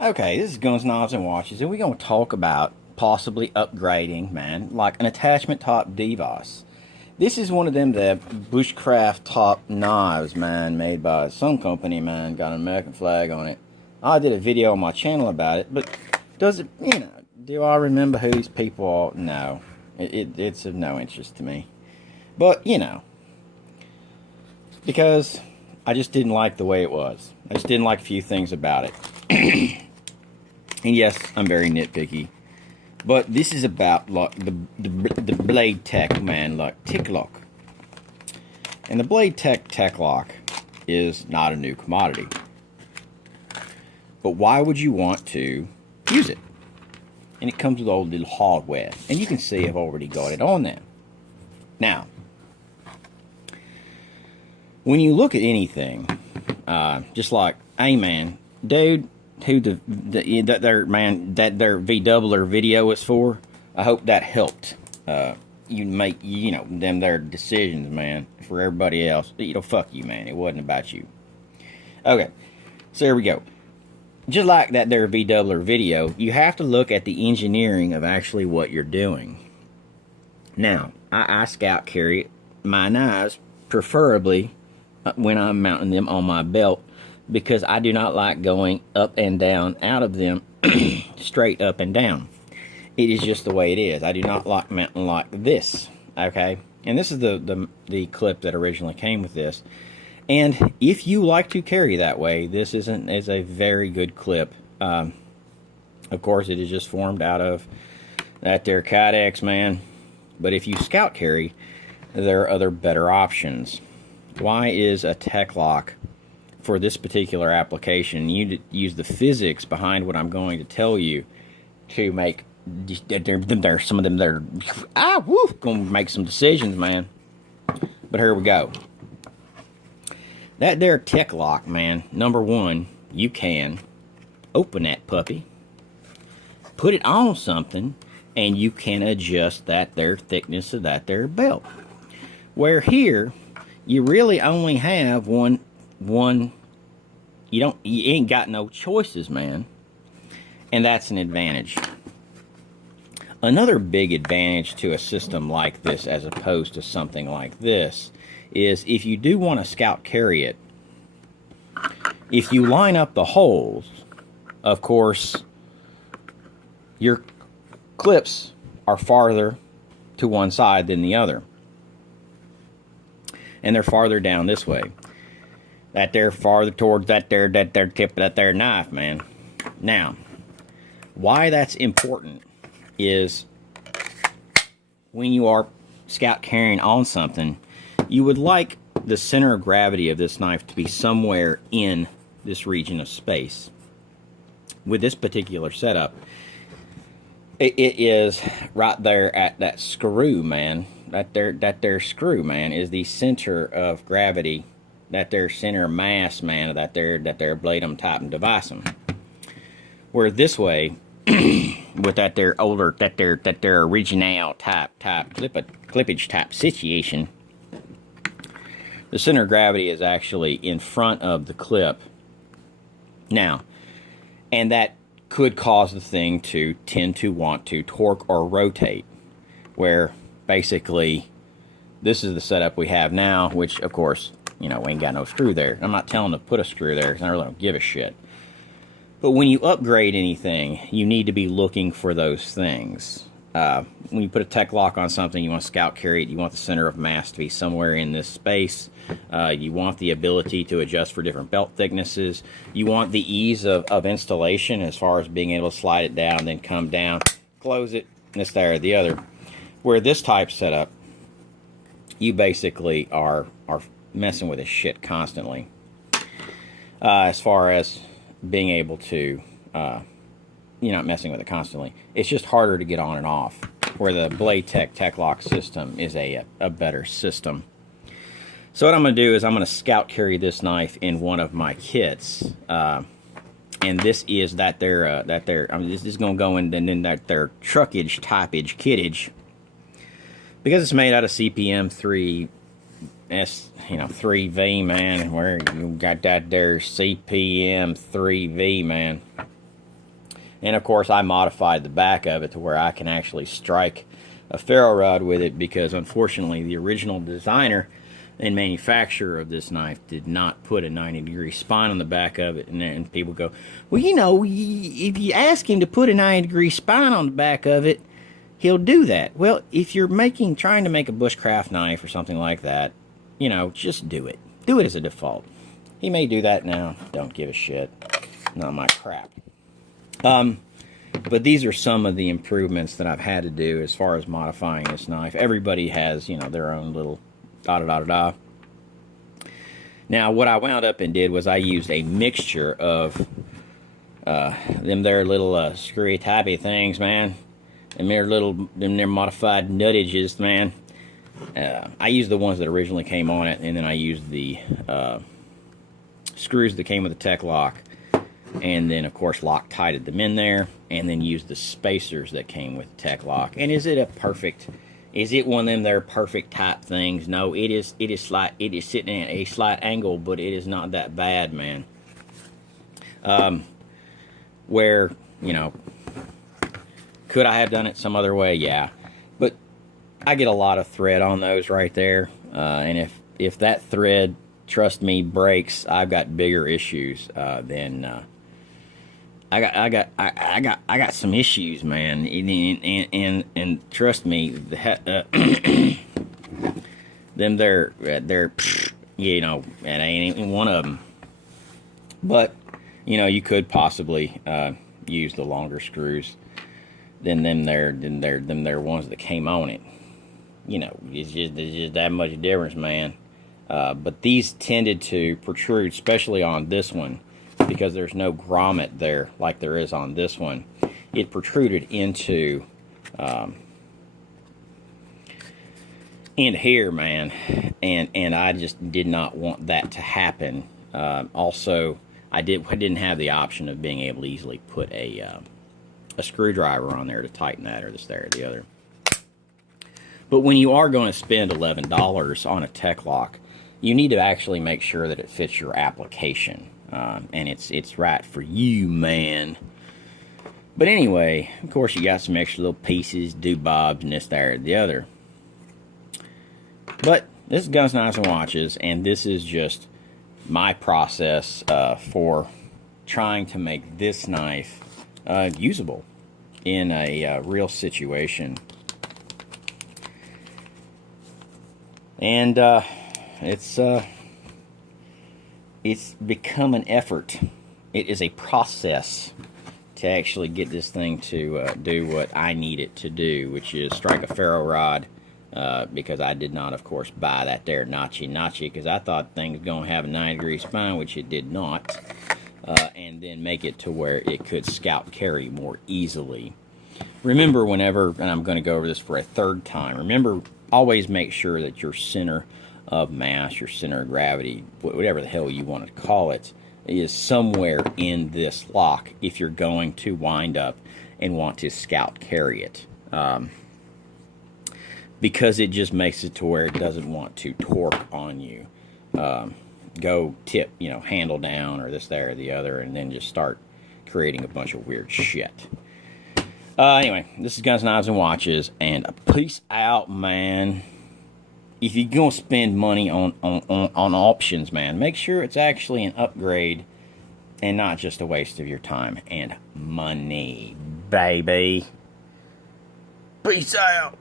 Okay, this is Guns, Knobs, and Watches, and we're going to talk about possibly upgrading, man, like an attachment top DeVos. This is one of them the bushcraft top knives, man, made by some company, man, got an American flag on it. I did a video on my channel about it, but does it, do I remember who these people are? No. It's of no interest to me. But, because I just didn't like the way it was. I just didn't like a few things about it. And yes, I'm very nitpicky. But this is about like the Blade Tech, man, like Tek-Lock. And the Blade Tech Tek-Lock is not a new commodity. But why would you want to use it? And it comes with old little hardware. And you can see I've already got it on there. Now, when you look at anything, just like, hey man, dude, who that their VW video is for, I hope that helped you make them their decisions, man. For everybody else, fuck you, man. It wasn't about you. Okay, so here we go. Just like that their VW video, you have to look at the engineering of actually what you're doing. Now, I scout carry my knives, preferably when I'm mounting them on my belt, because I do not like going up and down out of them straight up and down. It is just the way it is. I do not like mounting like this, okay? And this is the clip that originally came with this. And if you like to carry that way, this is a very good clip. Of course, it is just formed out of that there Kydex, man. But if you scout carry, there are other better options. Why is a Tek-Lock for this particular application? You use the physics behind what I'm going to tell you to make some of them that are going to make some decisions, man. But here we go. That there Tek-Lock, man, number one, you can open that puppy, put it on something, and you can adjust that there thickness of that there belt. Where here, you really only have one you ain't got no choices, man. And that's an advantage. Another big advantage to a system like this as opposed to something like this is if you do want to scout carry it, if you line up the holes, of course, your clips are farther to one side than the other. And they're farther down this way. That they're farther towards that there tip of that there knife, man. Now, why that's important is when you are scout carrying on something, you would like the center of gravity of this knife to be somewhere in this region of space. With this particular setup, it is right there at that screw, man. That there screw, man, is the center of gravity. That there center mass, man, of that there bladum type and deviceum. Where this way, with that there older, that there original type clippage type situation, the center of gravity is actually in front of the clip. Now, and that could cause the thing to tend to want to torque or rotate, where basically this is the setup we have now, which of course, we ain't got no screw there. I'm not telling them to put a screw there because I really don't give a shit. But when you upgrade anything, you need to be looking for those things. When you put a Tek-Lock on something, you want to scout carry it, you want the center of mass to be somewhere in this space. You want the ability to adjust for different belt thicknesses. You want the ease of installation as far as being able to slide it down, then come down, close it, this, there, or the other. Where this type setup, you basically are messing with this shit constantly. As far as being able to, you're not messing with it constantly. It's just harder to get on and off. Where the Blade Tech Tek-Lock system is a better system. So what I'm going to do is I'm going to scout carry this knife in one of my kits. And this is that there, this is going to go in then that there truckage typeage kittage. Because it's made out of CPM 3 3V, man, where you got that there CPM 3V, man. And of course I modified the back of it to where I can actually strike a ferro rod with it, because unfortunately the original designer and manufacturer of this knife did not put a 90-degree spine on the back of it. And then people go, well, you know, if you ask him to put a 90-degree spine on the back of it, he'll do that. Well, if you're trying to make a bushcraft knife or something like that, you know, just do it. Do it as a default. He may do that now. Don't give a shit. Not my crap. But these are some of the improvements that I've had to do as far as modifying this knife. Everybody has, you know, their own little da-da-da-da-da. Now, what I wound up and did was I used a mixture of them there little screwy tappy things, man. Them there modified nuttages, man. I used the ones that originally came on it, and then I used the screws that came with the Tek-Lock, and then of course Loctited them in there, and then used the spacers that came with the Tek-Lock. And is it one of them there perfect type things? No, it is sitting at a slight angle, but it is not that bad, man. Where, you know, could I have done it some other way? Yeah, but I get a lot of thread on those right there, and if that thread, trust me, breaks, I've got bigger issues than I got some issues, man, and trust me, them they're you know, and I ain't even one of them. But you know, you could possibly use the longer screws than them there ones that came on it. You know, there's just that much difference, man. But these tended to protrude, especially on this one, because there's no grommet there like there is on this one. It protruded into here, man, and I just did not want that to happen. Also, I didn't have the option of being able to easily put a screwdriver on there to tighten that, or this, there, or the other. But when you are going to spend $11 on a Tek-Lock, you need to actually make sure that it fits your application, and it's right for you, man. But anyway, of course, you got some extra little pieces, doobobs, and this, there, the other. But this is Guns, Knives, and Watches, and this is just my process for trying to make this knife usable in a real situation. And it's become an effort. It is a process to actually get this thing to do what I need it to do, which is strike a ferro rod, because I did not, of course, buy that there notchy, because I thought things was going to have a 90-degree spine, which it did not, and then make it to where it could scout carry more easily. Remember, whenever, and I'm going to go over this for a third time, remember, always make sure that your center of mass, your center of gravity, whatever the hell you want to call it, is somewhere in this lock if you're going to wind up and want to scout carry it. Because it just makes it to where it doesn't want to torque on you. Go tip, you know, handle down, or this, there, or the other, and then just start creating a bunch of weird shit. Anyway, this is Guns, Knives, and Watches, and peace out, man. If you're going to spend money on options, man, make sure it's actually an upgrade and not just a waste of your time and money, baby. Peace out.